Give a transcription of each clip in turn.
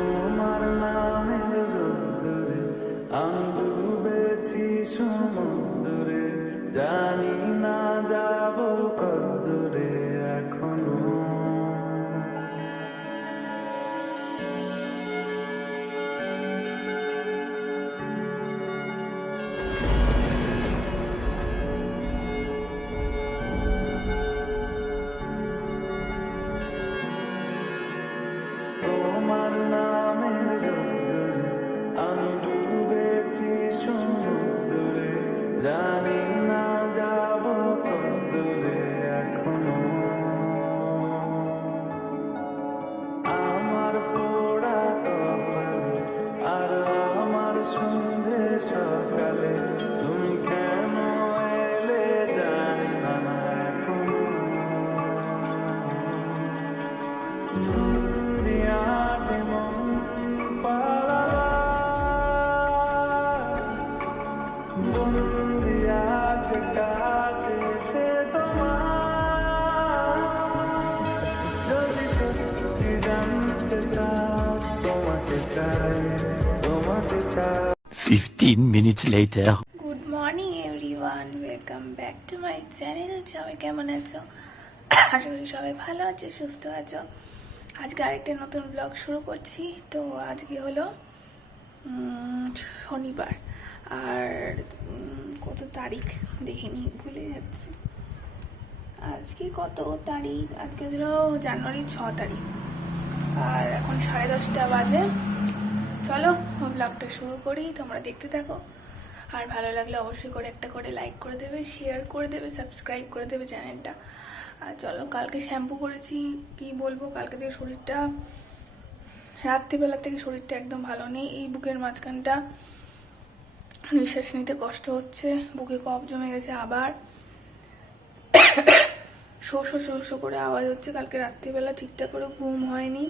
তোমার নামের রোদ্দুরে আমি ডুবেছি সমুদ্রে, জানি না যাব কদ্দুরে এখনো। তোমার নামের রোদ্দুরে আমি ডুবেছি সমুদ্রে, জানি না যাব কদ্দুরে এখনো। আমার পোড়া কপালে আর আমার সন্ধে সকালে তুমি কেন এলে জানি না এখনো। দিয়াটে মন পালাবা বন্দি আছে কাছে সে তোমার, যদি সত্যি জানতে চাও তোমাকে চাই, তোমাকে চাই। 15 minutes later. Good morning everyone, welcome back to my channel. সবাই কেমন আছো? আশা করি সবাই ভালো আছো, সুস্থ আছো। আজকে আরেকটা নতুন ব্লগ শুরু করছি। তো আজকে হলো শনিবার, আর কত তারিখ দেখিনি, ভুলে যাচ্ছি। আজকে কত তারিখ? আজকে ছিল জানুয়ারি 6 তারিখ, আর এখন 10:30 বাজে। চলো ব্লগটা শুরু করি, তোমরা দেখতে থাকো। আর ভালো লাগলে অবশ্যই করে একটা করে লাইক করে দেবে, শেয়ার করে দেবে, সাবস্ক্রাইব করে দেবে চ্যানেলটা। আর চলো, কালকে শ্যাম্পু করেছি, কি বলবো, কালকে থেকে শরীরটা, রাত্রিবেলা থেকে শরীরটা একদম ভালো নেই। এই বুকের মাঝখানটা নিঃশ্বাস নিতে কষ্ট হচ্ছে, বুকে কফ জমে গেছে, আবার শো শো শো শো করে আওয়াজ হচ্ছে। কালকে রাত্রিবেলা ঠিকঠাক করে ঘুম হয়নি,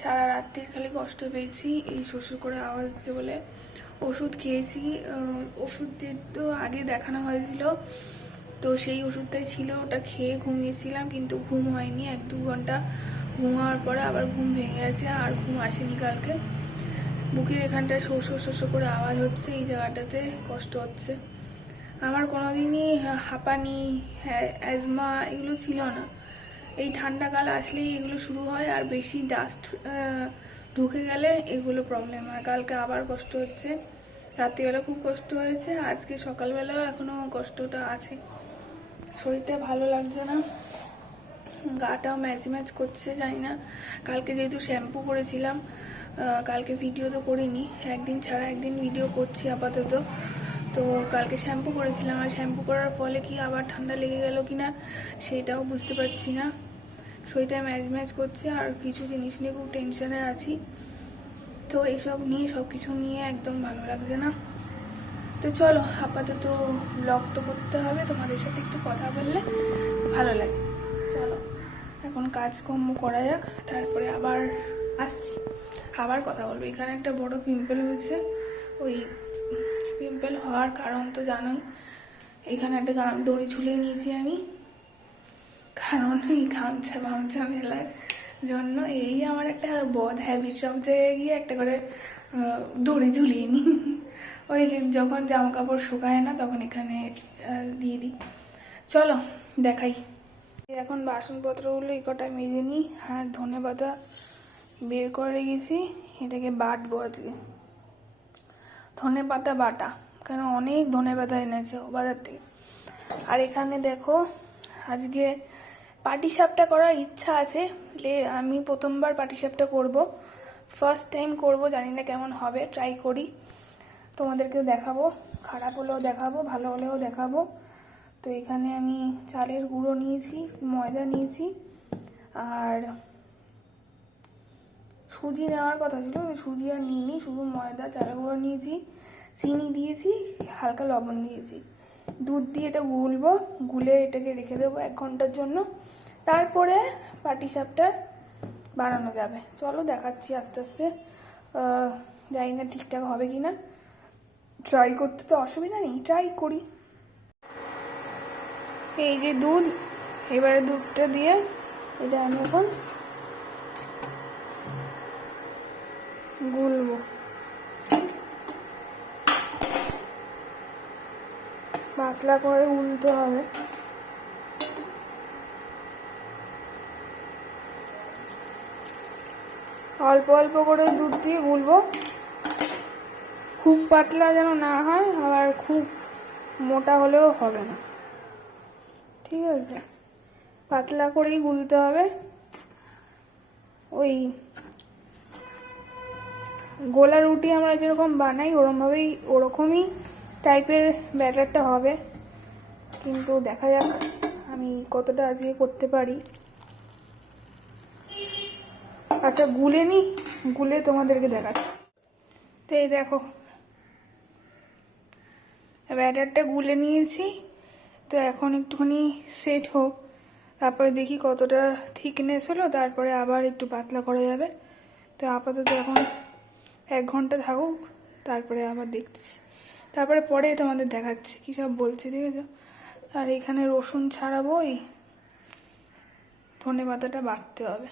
সারা রাত্রির খালি কষ্ট পেয়েছি এই শো করে আওয়াজ হচ্ছে বলে। ওষুধ খেয়েছি, ওষুধ তো আগে দেখানো হয়েছিল, তো সেই ওষুধটাই ছিল, ওটা খেয়ে ঘুমিয়েছিলাম, কিন্তু ঘুম হয়নি। 1-2 ঘন্টা ঘুম হওয়ার পরে আবার ঘুম ভেঙে গেছে, আর ঘুম আসেনি কালকে। বুকের এখানটায় শো শো করে আওয়াজ হচ্ছে, এই জায়গাটাতে কষ্ট হচ্ছে। আমার কোনোদিনই হাঁপানি, অ্যাজমা এগুলো ছিল না। এই ঠান্ডাকাল আসলেই এগুলো শুরু হয়, আর বেশি ডাস্ট ঢুকে গেলে এগুলো প্রবলেম হয়। কালকে আবার কষ্ট হচ্ছে, রাত্রিবেলা খুব কষ্ট হয়েছে, আজকে সকালবেলাও এখনো কষ্টটা আছে। শরীরটা ভালো লাগছে না, গাটাও ম্যাচ ম্যাচ করছে, জানি না। কালকে যেহেতু শ্যাম্পু করেছিলাম, কালকে ভিডিও তো করিনি, একদিন ছাড়া একদিন ভিডিও করছি আপাতত। তো কালকে শ্যাম্পু করেছিলাম, আর শ্যাম্পু করার ফলে কি আবার ঠান্ডা লেগে গেল কিনা সেটাও বুঝতে পারছি না। শরীরটা ম্যাচ ম্যাচ করছে, আর কিছু জিনিস নিয়ে খুব টেনশনে আছি। তো এইসব নিয়ে, সব কিছু নিয়ে একদম ভালো লাগছে না। তো চলো, আপাতত ব্লগ তো করতে হবে, তোমাদের সাথে একটু কথা বললে ভালো লাগে। চলো এখন কাজকর্ম করা যাক, তারপরে আবার আসছি, আবার কথা বলবো। এখানে একটা বড় পিম্পল হয়েছে, ওই পিম্পল হওয়ার কারণ তো জানোই। এখানে একটা দড়ি ঝুলিয়ে নিয়েছি আমি, কারণ এই গামছা ভামছা মেলার জন্য। এই আমার একটা বদ হ্যাবিট, সব জায়গায় গিয়ে একটা করে দড়ি ঝুলিয়ে নিই। ওই যখন জামা কাপড় শুকায় না তখন এখানে দিয়ে দিই। চলো দেখাই। এখন বাসনপত্রগুলো এই কটা মেজে নিই, আর ধনেপাতা বের করে রেখেছি, এটাকে বাটবো আজকে। ধনেপাতা বাটা, কারণ অনেক ধনেপাতা এনেছে ও বাজার থেকে। আর এখানে দেখো, আজকে পাটিসাপটা করার ইচ্ছা আছে। আমি প্রথমবার পাটিসাপটা করব, ফার্স্ট টাইম করব, জানি না কেমন হবে, ট্রাই করি, তোমাদেরকেও দেখাবো। খারাপ হলেও দেখাবো, ভালো হলেও দেখাবো। তো এখানে আমি চালের গুঁড়ো নিয়েছি, ময়দা নিয়েছি, আর সুজি নেওয়ার কথা ছিল, সুজি আর নিইনি, শুধু ময়দা, চালের গুঁড়ো নিয়েছি, চিনি দিয়েছি, হালকা লবণ দিয়েছি, দুধ দিয়ে এটা গুলবো, গুলে এটাকে রেখে দেবো 1 ঘন্টার জন্য। তারপরে পাটিসাপটা বানানো যাবে। চলো দেখাচ্ছি আস্তে আস্তে। জানি না ঠিকঠাক হবে কিনা, ট্রাই করতে তো অসুবিধা নেই, ট্রাই করি। এই যে দুধ, এবারে দুধটা দিয়ে এটা আমি এখন গুলবো। পাতলা করে গুলতে হবে। অল্প অল্প করে দুধ দিয়ে গুলবো, খুব পাতলা যেন না হয়, আবার খুব মোটা হলেও হবে না, ঠিক আছে? পাতলা করেই গুলতে হবে। ওই গোলা রুটি আমরা যেরকম বানাই ওরকমই টাইপের ব্যাটারটা হবে, কিন্তু দেখা যাক আমি কতটা আজকে করতে পারি। আচ্ছা গুলে নি, গুলে তোমাদেরকে দেখাচ্ছি। তো এই দেখো ব্যাটারটা গুলে নিয়েছি। তো এখন একটুখানি সেট হোক, তারপরে দেখি কতটা থিকনেস হলো, তারপরে আবার একটু পাতলা করা যাবে। তো আপাতত এখন 1 ঘন্টা থাকুক, তারপরে আবার দেখতেছি, তারপরে পরে তোমাদের দেখাচ্ছি কী সব বলছি, ঠিক আছে? আর এখানে রসুন ছাড়াবো, এই ধনে পাতাটা বাটতে হবে।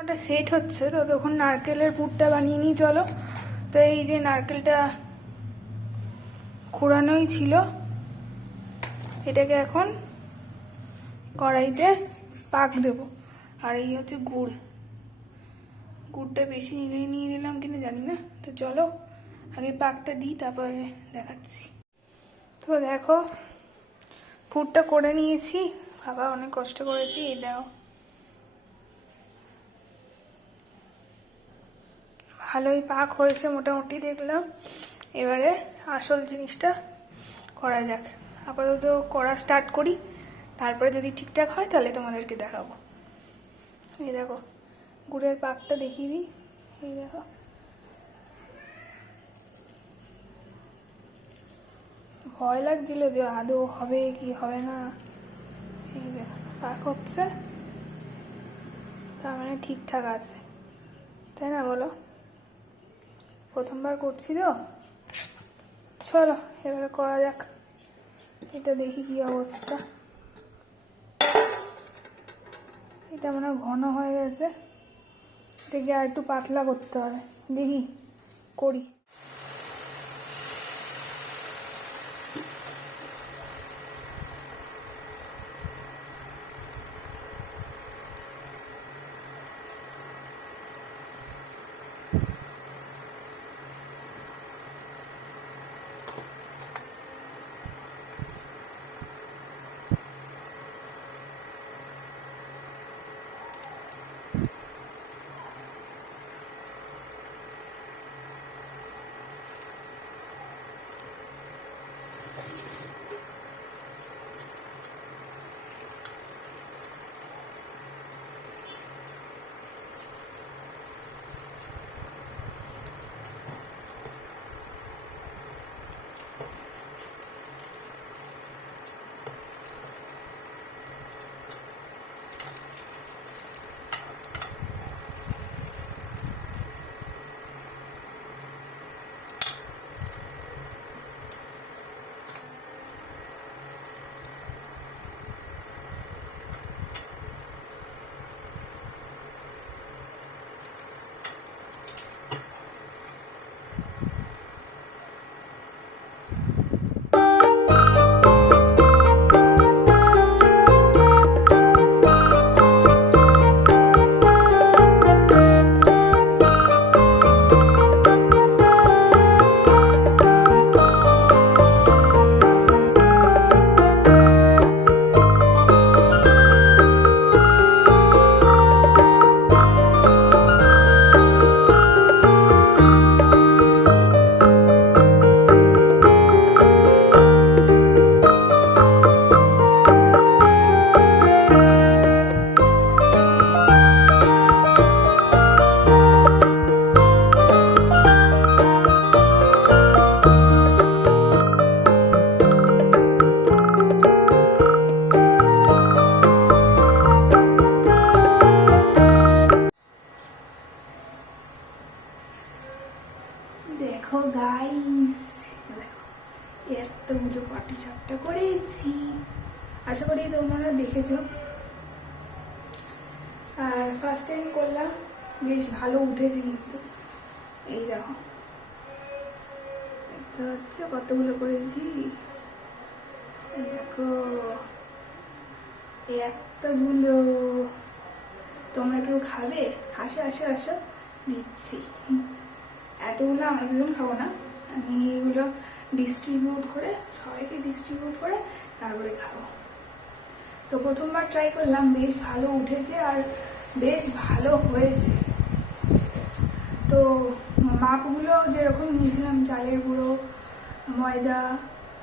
ওটা সেট হচ্ছে, তো তখন নারকেলের পুরটা বানিয়ে নিই চলো। তো এই যে নারকেলটা কুড়ানোই ছিল, এটাকে এখন কড়াইতে পাক দেব। আর এই হচ্ছে গুড়টা বেশি নিয়ে নিলাম কিনা জানি না। তো চলো আগে পাকটা দিই, তারপরে দেখাচ্ছি। তো দেখো পুরটা করে নিয়েছি, বাবা অনেক কষ্ট করেছি। এই দেখো ভালোই পাক হয়েছে মোটামুটি দেখলাম। এবারে আসল জিনিসটা করা যাক। আপাতত করা স্টার্ট করি, তারপরে যদি ঠিকঠাক হয় তাহলে তোমাদেরকে দেখাবো। এই দেখো গুড়ের পাকটা দেখিয়ে দিই। এই দেখো ভয় লাগছিল যে আদৌ হবে কি হবে না। এই দেখো পাক হচ্ছে, তার মানে ঠিকঠাক আছে, তাই না বলো? প্রথমবার করছি তো, চলো এবারে করা যাক। এটা দেখি কি অবস্থা। এটা মনে হয় ঘন হয়ে গেছে, এটাকে আর একটু পাতলা করতে হবে, দেখি করি। দেখো গাইস, দেখো এতগুলো পাটি সাপটা করেছি। আশা করি তোমরা দেখেছো। আর ফার্স্ট টাইম করলাম, বেশ ভালো উঠেছে কিন্তু। এই দেখো, দেখতে হচ্ছে কতগুলো করেছি। দেখো এতগুলো। তোমরা কেউ খাবে? আসো আসো আসো, দিচ্ছি। এতগুলো আমরা দুজন খাবো না, আমি এগুলো ডিস্ট্রিবিউট করে, সবাইকে ডিস্ট্রিবিউট করে তারপরে খাবো। তো প্রথমবার ট্রাই করলাম, বেশ ভালো উঠেছে আর বেশ ভালো হয়েছে। তো মাপগুলো যেরকম নিয়েছিলাম, চালের গুঁড়ো, ময়দা,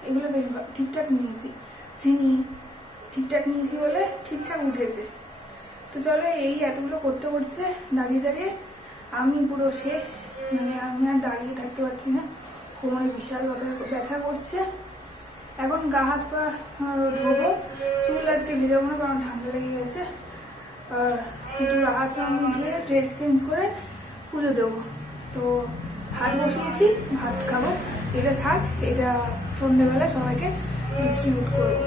এগুলো বেশ ঠিকঠাক নিয়েছি, চিনি ঠিকঠাক নিয়েছি বলে ঠিকঠাক উঠেছে। তো চলো, এই এতগুলো করতে করতে দাঁড়িয়ে দাঁড়িয়ে আমি পুরো শেষ। মানে আমি আর দাঁড়িয়ে থাকতে পারছি না, কোমরে বিশাল ব্যথা করছে। এখন গা হাত পা ধোবো, চুল আজকে ভেজাবো না কারণ ঠান্ডা লেগে গেছে। একটু গা হাত পা ধুয়ে ড্রেস চেঞ্জ করে পুজো দেবো। তো ভাত বসিয়েছি, ভাত খাবো। এটা থাক, এটা সন্ধ্যেবেলা সবাইকে ডিস্ট্রিবিউট করবো।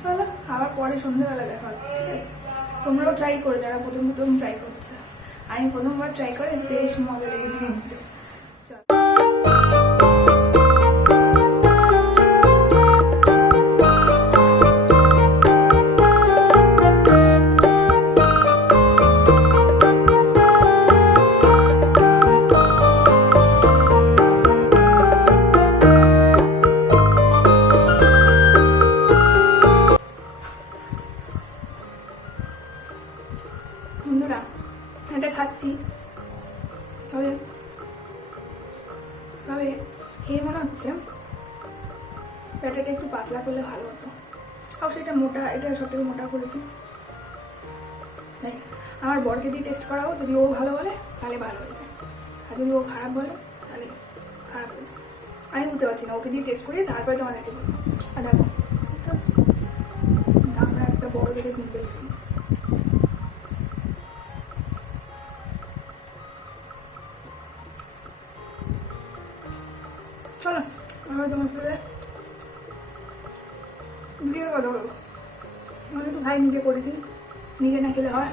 চলো, আবার পরে সন্ধ্যেবেলা দেখা হচ্ছে, ঠিক আছে? তোমরাও ট্রাই করো যারা প্রথম প্রথম ট্রাই করছে। আমি প্রথমবার ট্রাই করে বেশ মজা লেগেছে কিন্তু। বন্ধুরা, এটা খাচ্ছি, তবে তবে খেয়ে মনে হচ্ছে ব্যাটারটা একটু পাতলা করলে ভালো হতো। অবশ্যই এটা মোটা, এটা সব থেকে মোটা করেছি। তাই আমার বরকে দিয়ে টেস্ট করাবো, যদি ও ভালো বলে তাহলে ভালো হয়েছে, আর যদি ও খারাপ বলে তাহলে খারাপ হয়েছে। আমি বুঝতে পারছি না, ওকে দিয়ে টেস্ট করি তারপরে তোমাদেরকে বলবো। আর দেখো, আমরা একটা বড় দেখে পিম্পল দিয়েছি। চলো, আমরা তোমার সাথে দিয়ে কথা বলবো। আমি একটু ভাই নিজে করেছি, নিজে না খেলে হয়।